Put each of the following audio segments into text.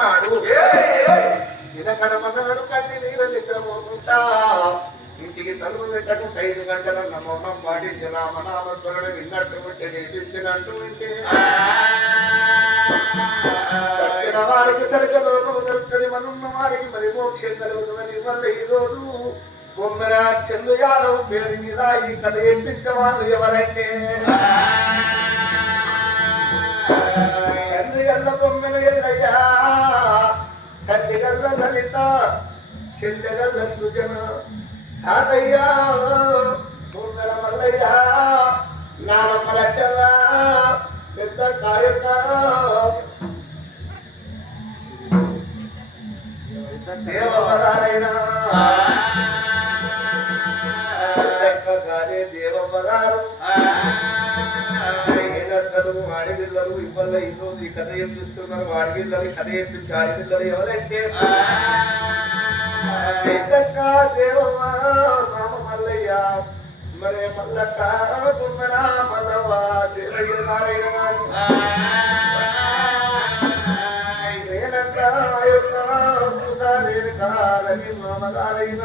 నాడు దినకరమన్నాడు కంటి నీళ్ళ నిద్రపోకుండా ఇంటికి తలుపు పెట్టకుండా 5 గంటలన్న మౌనం పాటించి రామనామస్మరణ విన్నట్టు ఉంటే నిలిపించినట్టు ఉంటే సచ్చిన వారికి సరిగ్గా దొరుకుతుంది మనున్న వారికి మరి మోక్షం కలుగుతుందని వల్ల ఈరోజు బొమ్మెర చందు యాదవ్ పేరు మీద ఈ కథ ఎంపించే వాళ్ళు ఎవరంటే తండ్రిగల్ల బొమ్మెల ఎల్లయ్యా తల్లిగల్ల లలిత చెల్లెగల్ల సృజన తాతయ్య బొమ్మెల మల్లయ్య నానమ్మ లచ్చవ్వ పెద్ద కాయక దేవవరారైనా దేవపగారు ఏదత్తలు ఆడపిల్లలు ఇవ్వల్ల ఈరోజు ఈ కథ ఏం చేస్తున్నారు ఆడపిల్లలు కథ చెప్పించి ఆడపిల్లలు ఎవరంటే దేవమ్మ మామ మల్లయ్య మరే మల్లక్క గుమ్మన మల్లవ్వ దేవయ్య నారాయణ రేణక్క యొక్క పూస రేణుక రవి మామగారైన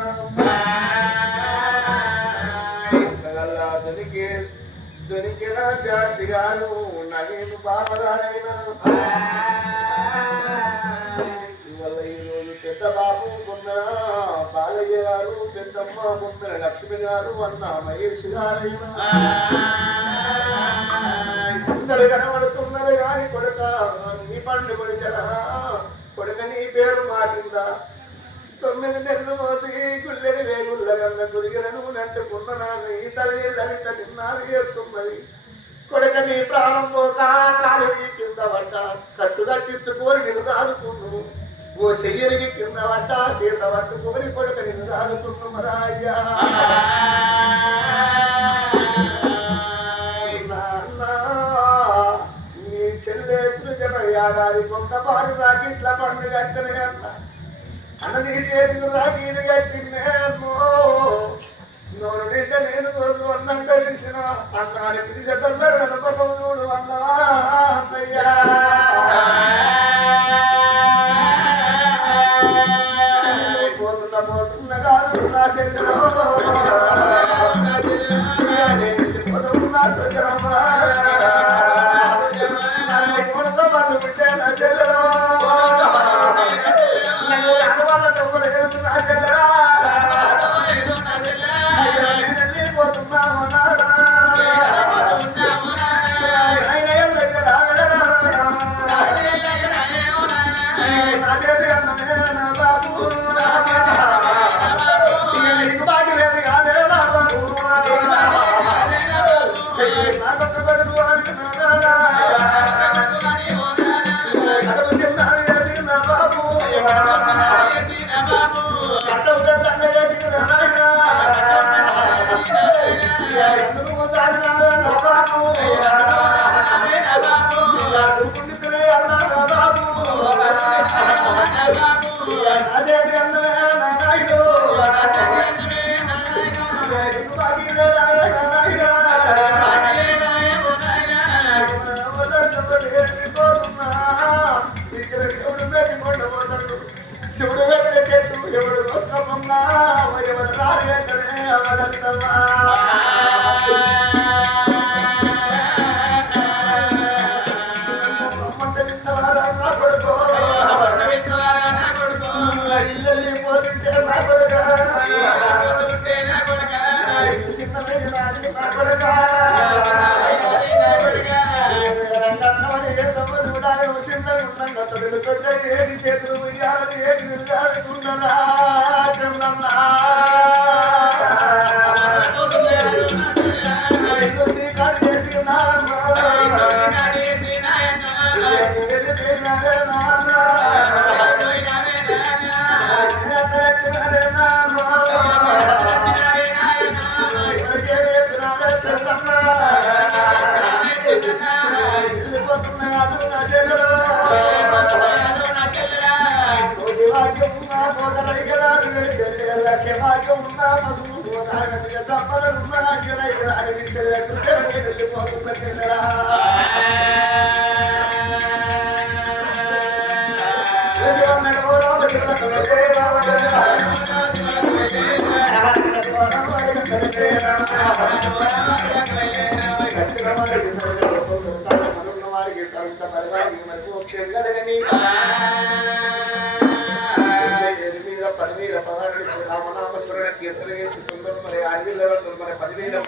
దొరికిన జాడ్సి గారు నవీన్ బాబగారైనా ఇవాళ ఈరోజు పెద్ద బాబు బొమ్మెల బాలయ్య గారు పెద్దమ్మ బొమ్మెల లక్ష్మి గారు అన్న మహేష్ గారైనా అందరు కనబడుతున్నది కానీ కొడుక నీ పండు కొడిచనా కొడుక నీ పేరు మాసిందా 9 నెలలు మోసి గుళ్ళని వేగుళ్ళ కన్న గురిగలను నంటుకున్న నీ తల్లి లలిత నిన్నాది ఏడుతున్నది కొడుక నీ ప్రాణం పోక కాలు నీ కింద పడ్డ కట్టు కట్టించుకొని నిన్ను దాదుకుందు ఓ చెయ్యరికి కింద పడ్డ సీత పట్టుకొని కొడుక నిన్ను దాదుకుందు మరాయ్యా నీ చెల్లె సృజన ఏడాది కొంత పారు రాకిట్ల పండుగ అత్తనే అన్న అన్న నీ చేతికి రాకీలు కట్టిందేమో నోరు నింట నేను రోజు అన్నంట పిలిచిన అన్న అని పిలిచేటల్లో వెనకొక చూడు అన్నా అన్నయ్యా పోతున్న కాదు నా శరీరం పోతున్నా శరీరం పనులు పెట్టే నా శరీరం శివుడు వెళ్ళే చెట్టు ఎవడు వస్తున్నా ఎవరు రాజంటనే అవలంతమా ఇల్లు పోతుంటే నా కొడుక చిన్నమైన నా కొడుక ఏది చేతులు ఉయ్యాలి ఏది నిలబడుకున్నదా చంద్రన్నా కాడి చేసి వారికి తరంత పరివారికి మరి మోక్షం కలగని మీద 10,000 పదాలు రామనామస్మరణ కీర్తన మరి 5,000 మరి 10,000